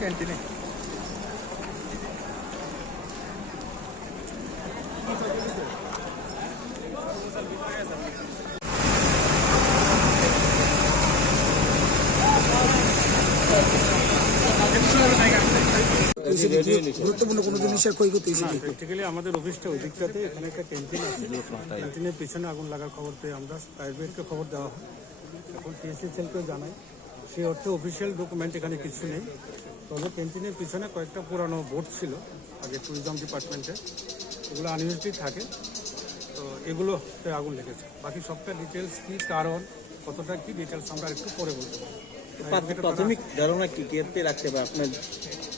ক্যান্টিনে গুরুত্বপূর্ণ কোনো জিনিসের ক্ষয়ক্ষতি হয়েছে? প্র্যাকটিক্যালি আমাদের অফিসটা ওই দিকটাতে, এখানে একটা ক্যান্টিন আছে, ক্যান্টিনের পিছনে আগুন লাগার খবর পেয়ে আমরা ফায়ার ব্রিগেডকে খবর দেওয়া হয়। এখন টিএসসিএলকেও জানাই। সেই অর্থে অফিসিয়াল ডকুমেন্ট এখানে কিছু নেই, তবে ক্যান্টিনের পিছনে কয়েকটা পুরানো বোর্ড ছিল আগে ট্যুরিজম ডিপার্টমেন্টের, এগুলো আনইউজডই থাকে, তো এগুলোতে আগুন লেগেছে। বাকি সবটা ডিটেলস কী কারণ কতটা কী ডিটেলস আমরা একটু পরে বলতে পারি। প্রাথমিক ধারণা কি কে রাখতে হবে আপনার?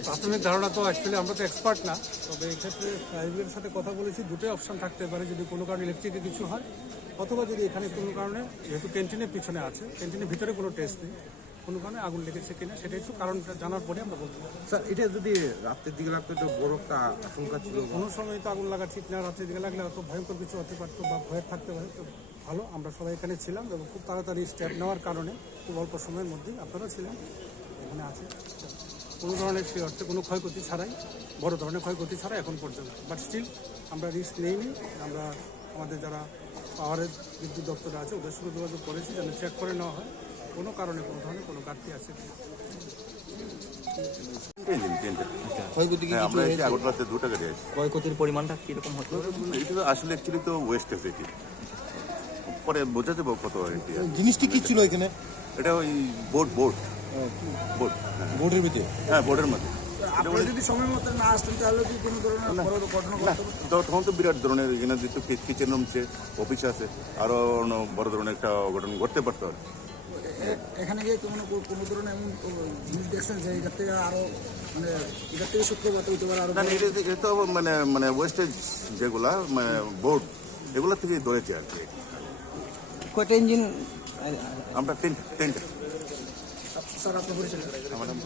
প্রাথমিক ধারণা তো অ্যাকচুয়ালি আমরা তো এক্সপার্ট না, তবে এক্ষেত্রে ফায়ার সাথে কথা বলেছি, দুটোই অপশন থাকতে পারে। যদি কোনো কারণে ইলেকট্রিকের কিছু হয়, অথবা যদি এখানে কোনো কারণে, যেহেতু ক্যান্টিনের পিছনে আছে, ক্যান্টিনের ভিতরে কোনো টেস্ট নেই, কোনো কারণে আগুন লেগেছে কিনা সেটা একটু কারণটা জানার পরে আমরা বলতে পারি। স্যার, এটা যদি রাতের দিকে লাগতো তো বড় একটা আশঙ্কা ছিল। কোনো সময় তো আগুন লাগা ঠিক না, রাতের দিকে লাগলে অত ভয়ঙ্কর কিছু হতে পারতো বা ভয়ের থাকতে পারে। তো ভালো, আমরা সবাই এখানে ছিলাম এবং খুব তাড়াতাড়ি স্টেপ নেওয়ার কারণে খুব অল্প সময়ের মধ্যেই আপনারা ছিলেন, এখানে আছে। কোনো ধরনের সেই অর্থে কোনো ক্ষয়ক্ষতি ছাড়াই, বড় ধরনের ক্ষয়ক্ষতি ছাড়াই এখন পর্যন্ত। বাট স্টিল আমরা রিস্ক নেইনি। আমরা আমাদের যারা পাওয়ারের বিদ্যুৎ দপ্তরে আছে ওদের সঙ্গে যোগাযোগ করেছি যেন চেক করে নেওয়া হয় কোনো কারণে কোনো ধরনের কোনো ঘাটতি আছে। ক্ষয়ক্ষতির পরিমাণটা কিরকম হতো? এটা আসলে অ্যাকচুয়ালি তো ওয়েস্ট আছে, এটি পরে বোঝা যাবে কত। জিনিসটি কি ছিল এখানে? এটা ওই বোর্ডের ভিতরে, হ্যাঁ বোর্ডের মধ্যে। আপনারা যদি সময় মতো না আসতেন তাহলে কি কোনো ধরনের বড় ঘটনা ঘটতো? তখন তো বিরাট ধরনের এখানে যেহেতু কিচেন রুম আছে, অফিস আছে, আরো বড় ধরনের একটা অঘটন ঘটতে পারতো। এখানে গিয়ে কোনো ধরনের এমন জিনিস দেখছেন যে এটার থেকে আরো মানে এটার থেকে সূত্রপাত হইতে পারে? আরো এটা তো মানে ওয়েস্টেজ যেগুলা মানে বোর্ড, এগুলো থেকে ধরেছে আর কি। কয়টা ইঞ্জিন? আমরা তিনটা। স্যার আপনার পরিচয়? আমার নাম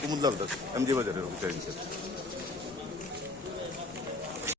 কুমুদলাল দাস, এমজি বাজারের অফিসার।